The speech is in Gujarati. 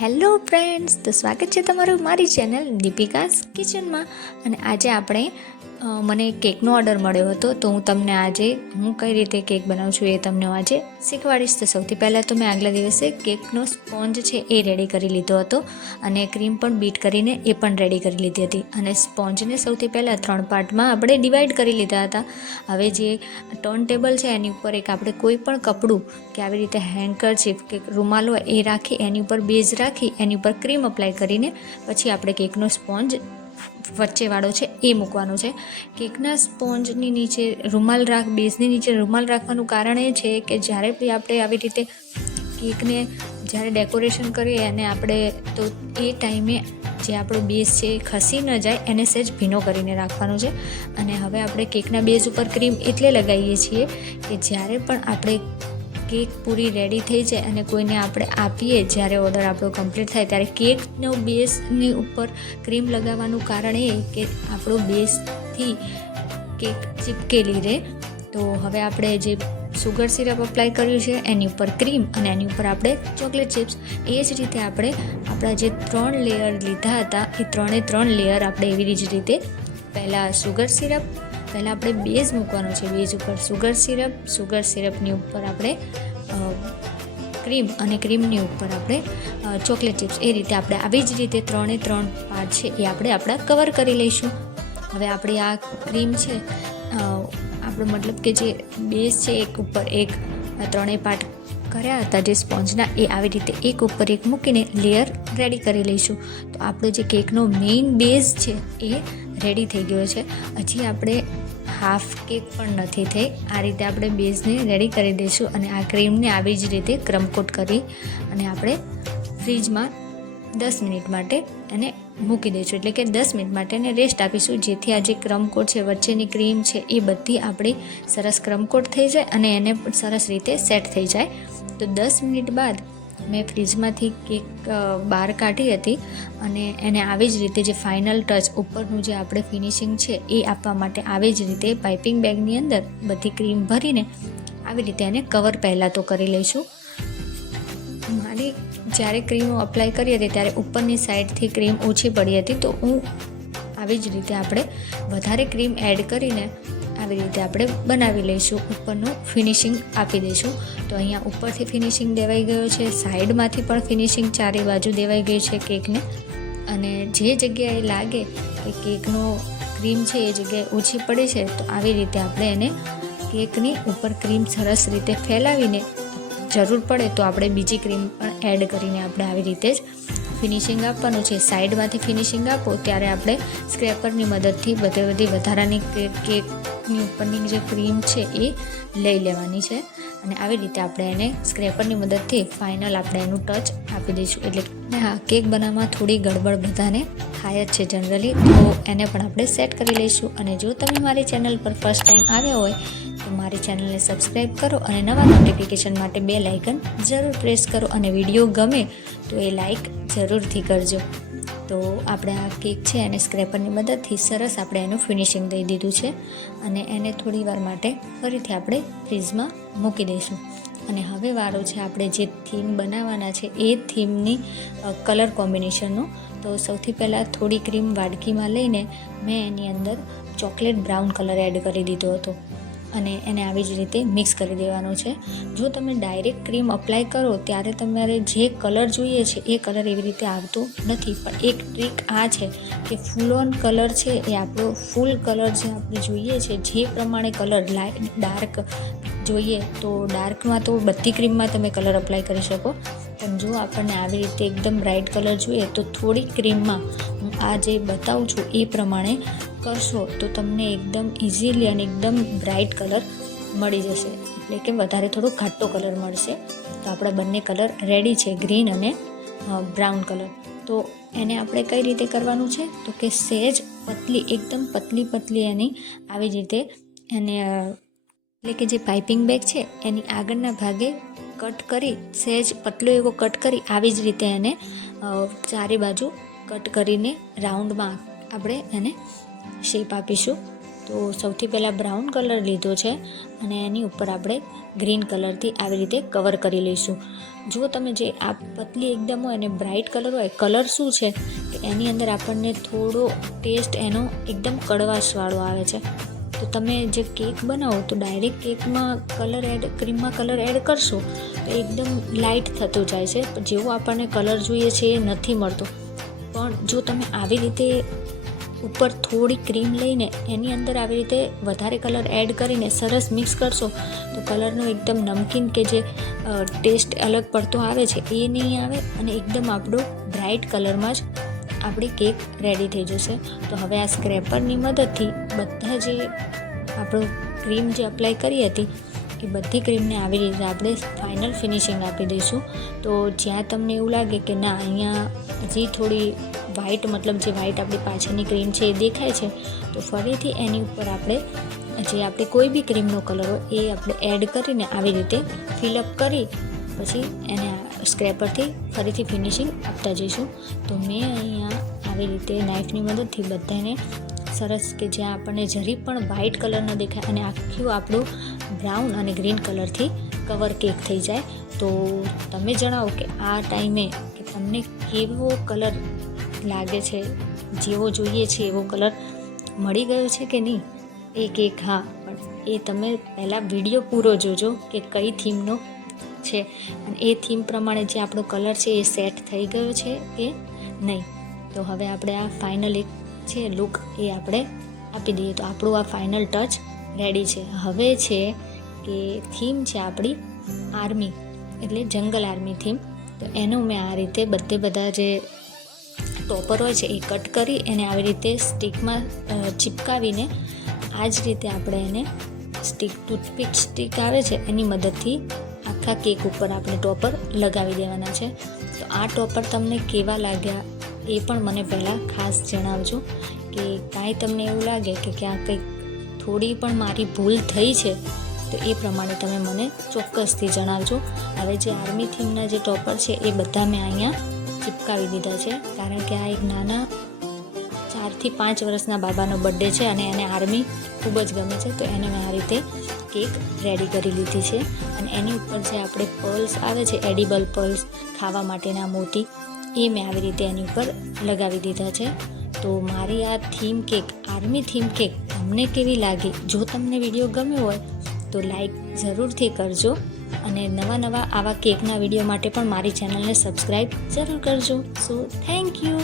હેલો ફ્રેન્ડ્સ, તો સ્વાગત છે તમારું મારી ચેનલ દીપિકાસ કિચનમાં. અને આજે આપણે મને કેકનો ઓર્ડર મળ્યો હતો, તો હું તમને આજે કઈ રીતે કેક બનાવું છું એ તમને આજે શીખવાડીશ. તો સૌથી પહેલાં તો મેં આગલા દિવસે કેકનો સ્પોન્જ છે એ રેડી કરી લીધો હતો અને ક્રીમ પણ બીટ કરીને એ પણ રેડી કરી લીધી હતી. અને સ્પોન્જને સૌથી પહેલાં 3 પાર્ટમાં આપણે ડિવાઈડ કરી લીધા હતા. હવે જે ટર્ન ટેબલ છે એની ઉપર એક આપણે કોઈ પણ કપડું કે આવી રીતે હેન્કરચીફ કે રૂમાલ હોય એ રાખી એની ઉપર બેઝ રાખી એની ઉપર ક્રીમ અપ્લાય કરીને પછી આપણે કેકનો સ્પોન્જ વચ્ચેવાળો છે એ મૂકવાનો છે. કેકના સ્પોન્જની નીચે બેઝની નીચે રૂમાલ રાખવાનું કારણ એ છે કે જ્યારે બી આપણે આવી રીતે કેકને જ્યારે ડેકોરેશન કરીએ અને આપણે તો એ ટાઈમે જે આપણો બેઝ છે એ ખસી ન જાય એને સહેજ ભીનો કરીને રાખવાનો છે. અને હવે આપણે કેકના બેઝ ઉપર ક્રીમ એટલે લગાવીએ છીએ કે જ્યારે પણ આપણે કેક પૂરી રેડી થઈ જાય અને કોઈને આપણે આપીએ, જ્યારે ઓર્ડર આપણો કમ્પ્લીટ થાય ત્યારે કેકનો બેઝની ઉપર ક્રીમ લગાવવાનું કારણ એ કે આપણો બેઝથી કેક ચીપકેલી રહે. તો હવે આપણે જે સુગર સિરપ અપ્લાય કર્યું છે એની ઉપર ક્રીમ અને એની ઉપર આપણે ચોકલેટ ચિપ્સ, એ જ રીતે આપણે આપણા જે 3 લેયર લીધા હતા એ 3 લેયર આપણે એવી જ રીતે પહેલાં આપણે બેઝ મૂકવાનો છે. બેઝ ઉપર સુગર સિરપની ઉપર આપણે ક્રીમ અને ક્રીમની ઉપર આપણે ચોકલેટ ચિપ્સ, એ રીતે આપણે આવી જ રીતે 3 પાર્ટ છે એ આપણે આપણા કવર કરી લઈશું. હવે આપણી આ ક્રીમ છે આપણો મતલબ કે જે બેઝ છે એક ઉપર એક 3 પાર્ટ કર્યા હતા જે સ્પોન્જના, એ આવી રીતે એક ઉપર એક મૂકીને લેયર રેડી કરી લઈશું. તો આપણો જે કેકનો મેઇન બેઝ છે એ રેડી થઈ ગયો છે. હજી આપણે હાફ કેક પણ નથી થઈ. આ રીતે આપણે બેઝને રેડી કરી દઈશું અને આ ક્રીમને આવી જ રીતે ક્રમકોટ કરી અને આપણે ફ્રીજમાં 10 મિનિટ માટે એને મૂકી દઈશું. એટલે કે 10 મિનિટ માટે એને રેસ્ટ આપીશું, જેથી આ જે ક્રમકોટ છે, વચ્ચેની ક્રીમ છે એ બધી આપણી સરસ ક્રમકોટ થઈ જાય અને એને પણ સરસ રીતે સેટ થઈ જાય. તો 10 મિનિટ બાદ મેં ફ્રીજમાંથી કેક બહાર કાઢી હતી અને એને આવી જ રીતે જે ફાઇનલ ટચ ઉપરનું જે આપણે ફિનિશિંગ છે એ આપવા માટે આવી જ રીતે પાઇપિંગ બેગની અંદર બધી ક્રીમ ભરીને આવી રીતે એને કવર પહેલાં તો કરી લઈશું. મારી જ્યારે ક્રીમ અપ્લાય કરી હતી ત્યારે ઉપરની સાઈડથી ક્રીમ ઓછી પડી હતી, તો હું આવી જ રીતે આપણે વધારે ક્રીમ એડ કરીને આવી રીતે આપણે બનાવી લઈશું. ઉપરનું ફિનિશિંગ આપી દઈશું. તો અહીંયા ઉપરથી ફિનિશિંગ દેવાઈ ગયો છે, સાઈડમાંથી પણ ફિનિશિંગ ચારે બાજુ દેવાઈ ગઈ છે કેકને. અને જે જગ્યાએ લાગે કે કેકનો ક્રીમ છે એ જગ્યાએ ઓછી પડી છે, તો આવી રીતે આપણે એને કેકની ઉપર ક્રીમ સરસ રીતે ફેલાવીને જરૂર પડે તો આપણે બીજી ક્રીમ પણ એડ કરીને આપણે આવી રીતે જ ફિનિશિંગ આપવાનું છે. સાઈડમાંથી ફિનિશિંગ આપો ત્યારે આપણે સ્ક્રેપરની મદદથી બધી વધારાની કેકની ઉપરની જે ક્રીમ છે એ લઈ લેવાની છે. અને આવી રીતે આપણે એને સ્ક્રેપરની મદદથી ફાઇનલ આપણે એનું ટચ આપી દઈશું. એટલે હા, કેક બનાવવામાં થોડી ગડબડ બધાને થાય જ છે જનરલી, તો એને પણ આપણે સેટ કરી લઈશું. અને જો તમે મારી ચેનલ પર ફર્સ્ટ ટાઈમ આવ્યા હોય તો મારી ચેનલને સબસ્ક્રાઈબ કરો અને નવા નોટિફિકેશન માટે બેલ આઇકન જરૂર પ્રેસ કરો. અને વિડીયો ગમે તો એ લાઈક જરૂરથી કરજો. તો આપણે આ કેક છે એને સ્ક્રેપરની મદદથી સરસ આપણે એનું ફિનિશિંગ દઈ દીધું છે અને એને થોડી વાર માટે ફરીથી આપણે ફ્રીઝમાં મૂકી દઈશું. અને હવે વારો છે આપણે જે થીમ બનાવવાના છે એ થીમની કલર કોમ્બિનેશનનો. તો સૌથી પહેલાં થોડી ક્રીમ વાડકીમાં લઈને મેં એની અંદર ચોકલેટ બ્રાઉન કલર એડ કરી દીધો હતો અને એને આવી જ રીતે મિક્સ કરી દેવાનો છે. જો તમે ડાયરેક્ટ ક્રીમ અપ્લાય કરો ત્યારે તમારે જે કલર જોઈએ છે એ કલર એવી રીતે આવતો નથી. પણ એક ટ્રીક આ છે કે ફૂલ ઓન કલર છે એ આપણો ફૂલ કલર જે આપણે જોઈએ છે, જે પ્રમાણે કલર ડાર્ક જોઈએ તો ડાર્કમાં તો બધી ક્રીમમાં તમે કલર અપ્લાય કરી શકો. પણ જો આપણને આવી રીતે એકદમ બ્રાઇટ કલર જોઈએ તો થોડી ક્રીમમાં હું આ જે બતાવું છું એ પ્રમાણે કરશો તો તમને એકદમ ઇઝીલી અને એકદમ બ્રાઇટ કલર મળી જશે. એટલે કે વધારે થોડો ઘાટો કલર મળશે. તો આપણા બંને કલર રેડી છે, ગ્રીન અને બ્રાઉન કલર. તો એને આપણે કઈ રીતે કરવાનું છે તો કે સહેજ એકદમ પતલી એની આવી જ રીતે એને એટલે કે જે પાઇપિંગ બેગ છે એની આગળના ભાગે કટ કરી સહેજ પતલો એવો કટ કરી આવી જ રીતે એને ચારે બાજુ કટ કરીને રાઉન્ડમાં આપણે એને શેપ આપીશું. તો સૌથી પહેલાં બ્રાઉન કલર લીધો છે અને એની ઉપર આપણે ગ્રીન કલરથી આવી રીતે કવર કરી લઈશું. જો તમે જે આ પતલી એકદમ હોય અને બ્રાઇટ કલર હોય, કલર શું છે કે એની અંદર આપણને થોડો ટેસ્ટ એનો એકદમ કડવાશવાળો આવે છે. તો તમે જે કેક બનાવો તો ડાયરેક્ટ કેકમાં ક્રીમમાં કલર એડ કરશો તો એકદમ લાઇટ થતો જાય છે, જેવો આપણને કલર જોઈએ છે એ નથી મળતો. પણ જો તમે આવી રીતે ઉપર થોડી ક્રીમ લઈને એની અંદર આવી રીતે વધારે કલર એડ કરીને સરસ મિક્સ કરશો તો કલરનો એકદમ નમકીન કે જે ટેસ્ટ અલગ પડતો આવે છે એ નહીં આવે અને એકદમ આપણો બ્રાઇટ કલરમાં જ આપણી કેક રેડી થઈ જશે. તો હવે આ સ્ક્રેપરની મદદથી બધા જે આપણું ક્રીમ જે અપ્લાય કરી હતી એ બધી ક્રીમને આવી રીતે આપણે ફાઇનલ ફિનિશિંગ આપી દઈશું. તો જ્યાં તમને એવું લાગે કે ના અહીંયા હજી થોડી વ્હાઈટ, મતલબ જે વ્હાઈટ આપણી પાછળની ક્રીમ છે એ દેખાય છે, તો ફરીથી એની ઉપર આપણે જે આપણે કોઈ બી ક્રીમનો કલર હોય એ આપણે એડ કરીને આવી રીતે ફિલઅપ કરી પછી એને સ્ક્રેપરથી ફરીથી ફિનિશિંગ આપતા જઈશું. તો મેં અહીંયા આવી રીતે નાઇફની મદદથી બધાને સરસ કે જ્યાં આપણને જરી પણ વ્હાઈટ કલર ન દેખાય અને આખું આપણું બ્રાઉન અને ગ્રીન કલરથી કવર કેક થઈ જાય. તો તમે જણાવો કે આ ટાઈમે કે તમને કેવો કલર લાગે છે, જેવો જોઈએ છે એવો કલર મળી ગયો છે કે નહીં એ કેક. હા, પણ એ તમે પહેલાં વિડીયો પૂરો જોજો કે કઈ થીમનો છે અને એ થીમ પ્રમાણે જે આપણો કલર છે એ સેટ થઈ ગયો છે કે નહીં. તો હવે આપણે આ ફાઇનલ એક છે લુક એ આપણે આપી દઈએ. તો આપણું આ ફાઇનલ ટચ રેડી છે. હવે છે કે થીમ છે આપણી આર્મી, એટલે જંગલ આર્મી થીમ. તો એનું મેં આ રીતે બધા જે ટોપર હોય છે એ કટ કરી એને આવી રીતે સ્ટીકમાં ચિપકાવીને આ જ રીતે આપણે એને ટૂથપીક સ્ટીક આવે છે એની મદદથી આખા કેક ઉપર આપણે ટોપર લગાવી દેવાના છે. તો આ ટોપર તમને કેવા લાગ્યા એ પણ મને પહેલાં ખાસ જણાવજો કે કાંઈ તમને એવું લાગે કે ક્યાં કંઈક થોડી પણ મારી ભૂલ થઈ છે તો એ પ્રમાણે તમે મને ચોક્કસથી જણાવજો. હવે જે આર્મી થીમના જે ટોપર છે એ બધા મેં અહીંયા ચિપકાવી દીધા છે, કારણ કે આ એક નાના 4 થી 5 વર્ષના બાબાનો બર્થડે છે અને એને આર્મી ખૂબ જ ગમે છે. તો એને મેં આ રીતે કેક રેડી કરી લીધી છે અને એની ઉપર જે આપણે પર્લ્સ આવે છે, એડિબલ પર્લ્સ, ખાવા માટેના મોતી, એ મેં આવી રીતે એની ઉપર લગાવી દીધા છે. તો મારી આ theme cake, army theme cake તમને કેવી લાગી? જો તમને વિડીયો ગમ્યો હોય તો લાઈક જરૂરથી કરજો અને નવા આવા કેકના વિડીયો માટે પણ મારી ચેનલને સબસ્ક્રાઈબ જરૂર કરજો. So thank you.